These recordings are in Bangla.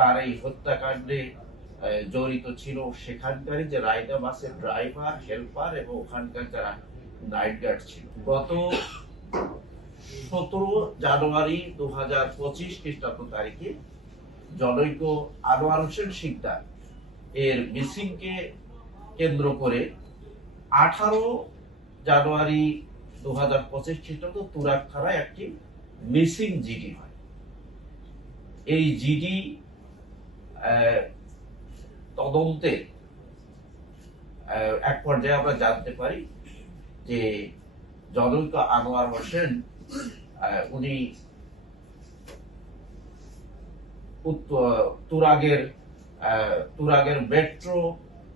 তার এই হত্যাকাণ্ডে জড়িত ছিল সেখানকারই যে রায়দা বাসের ড্রাইভার, হেল্পার এবং ওখানকার যারা নাইট গার্ড ছিল। গত 17 জানুয়ারি 2025 খ্রিস্টাব্দ তারিখে জনৈক আনোয়ার হোসেন শিকদার এর মিসিং কে কেন্দ্র করে 18 জানুয়ারি 2025 খ্রিস্টাব্দ তুরাগ থানায় একটি মিসিং জিডি হয়। এই জিডি তদন্তে এক পর্যায়ে আমরা জানতে পারি যে জনৈক আনোয়ার হোসেন উনি তুরাগের মেট্রো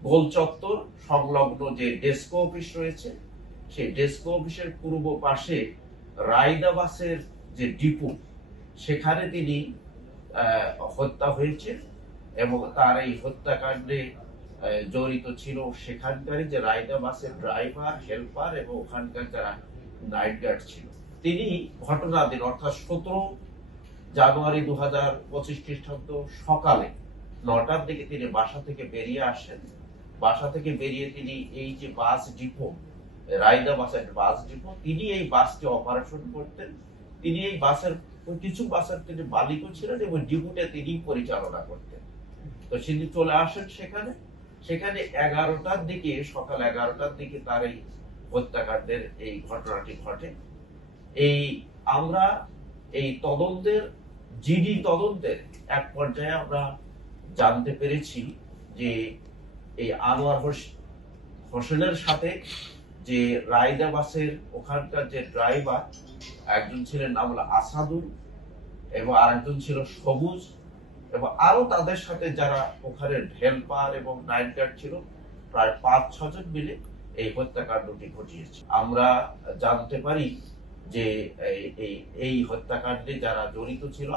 গোল চত্বর সংলগ্ন যে ডেস্কো অফিস রয়েছে, সেই ডেস্কো অফিসের পূর্ব পাশে রায়দা বাসের যে ডিপো, সেখানে তিনি হত্যা হয়েছে এবং তার এই হত্যাকাণ্ডে জড়িত ছিল সেখানকারই যে রায়দা বাসের ড্রাইভার, হেল্পার এবং ওখানকার যারা নাইট গার্ড ছিল। তিনি ঘটনার দিন অর্থাৎ 17 জানুয়ারি 2025 খ্রিস্টাব্দ সকালে 9টার দিকে তিনি বাসা থেকে বেরিয়ে আসেন। বাসা থেকে বেরিয়ে তিনি এই যে বাস ডিপো, রায়দা বাসের বাস ডিপো, তিনি এই বাসটি অপারেশন করতেন। তিনি এই বাসের কিছু বাসের তিনি মালিকও ছিলেন এবং ডিপোটা তিনি পরিচালনা করতেন। তো তিনি চলে আসেন সেখানে 11টার দিকে, সকাল 11টার দিকে তার এই হত্যাকাণ্ডের এই ঘটনাটি ঘটে। আমরা এই জিডি তদন্তের এক পর্যায়ে আমরা জানতে পেরেছি যে এই আনোয়ার হোসেনের সাথে যে রায়দা বাসের ওখানকার যে ড্রাইভার, একজন ছিলেন নাম হলো আসাদুল এবং আরেকজন ছিল সবুজ, এবং আরো তাদের সাথে যারা ওখানে হেল্পার এবং নাইট গার্ড ছিল, প্রায় 5-6 জন মিলে এই হত্যাকাণ্ডটি ঘটিয়েছে। আমরা জানতে পারি যে এই হত্যাকাণ্ডে যারা জড়িত ছিল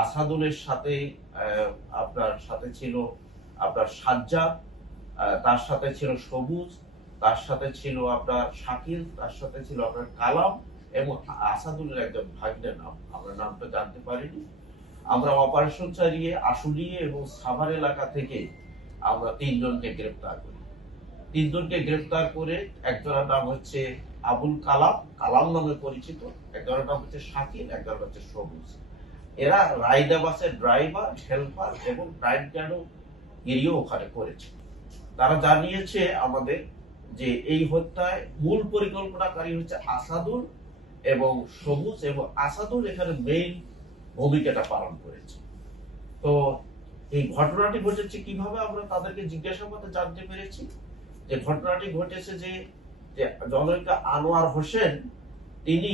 আসাদুলের সাথে আপনার সাথে ছিল আপনার সাজ্জাদ, তার সাথে ছিল সবুজ, তার সাথে ছিল আপনার শাকিল, তার সাথে ছিল আপনার কালাম এবং আসাদুলের একজন ভাগ্নের নাম, আমরা নামটা জানতে পারিনি। আমরা অপারেশন চালিয়ে আশুলিয়া এবং সাভার এলাকা থেকে আমরা 3 জনকে গ্রেফতার করি। 3 জনকে গ্রেফতার করে একজনের নাম হচ্ছে আবুল কালাম নামে পরিচিত, একজনের নাম হচ্ছে শাকিল, একজনের হচ্ছে সবুজ। এরা রায়দা বাসের ড্রাইভার, হেল্পার এবং নাইট গার্ডও গিরিও ওখানে করেছে। তারা জানিয়েছে আমাদের যে এই হত্যায় মূল পরিকল্পনাকারী হচ্ছে আসাদুল এবং সবুজ, এবং আসাদুল এখানে মেইন ভূমিকাটা পালন করেছে। তো এই ঘটনাটি ঘটেছে কিভাবে আমরা তাদেরকে জিজ্ঞাসাবাদে জানতে পেরেছি যে ঘটনাটি ঘটেছে যে জনৈক আনোয়ার হোসেন তিনি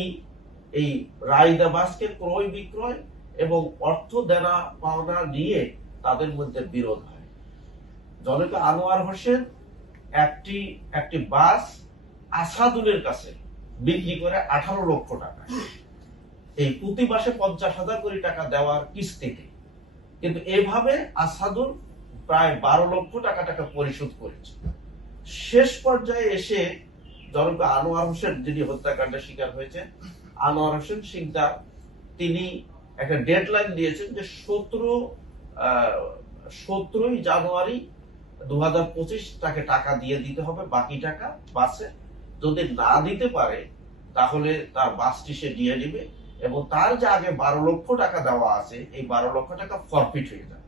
এই রায়দা বাসকে ক্রয় বিক্রয় এবং অর্থ দেনা পাওনা নিয়ে তাদের মধ্যে বিরোধ হয়। জনৈক আনোয়ার হোসেন একটি বাস আসাদুলের কাছে বিক্রি করে 18 লক্ষ টাকা, এই প্রতি মাসে 50,000 কোটি টাকা দেওয়ার কিস্তিতে, কিন্তু এভাবে আসাদুল প্রায় 12 লক্ষ টাকা পরিশোধ করেছে। শেষ পর্যায়ে এসে জনৈক আনোয়ার হোসেন, যিনি হত্যাকাণ্ডের শিকার হয়েছে, আনোয়ার হোসেন শিকদার, তিনি একটা ডেডলাইন দিয়েছেন যে 17 জানুয়ারি 2025 তাকে টাকা দিয়ে দিতে হবে, বাকি টাকা বাসে। যদি না দিতে পারে তাহলে তার বাসটি সে দিয়ে দিবে এবং তার যে আগে 12 লক্ষ টাকা দেওয়া আছে, এই 12 লক্ষ টাকা ফরফিট হয়ে যায়।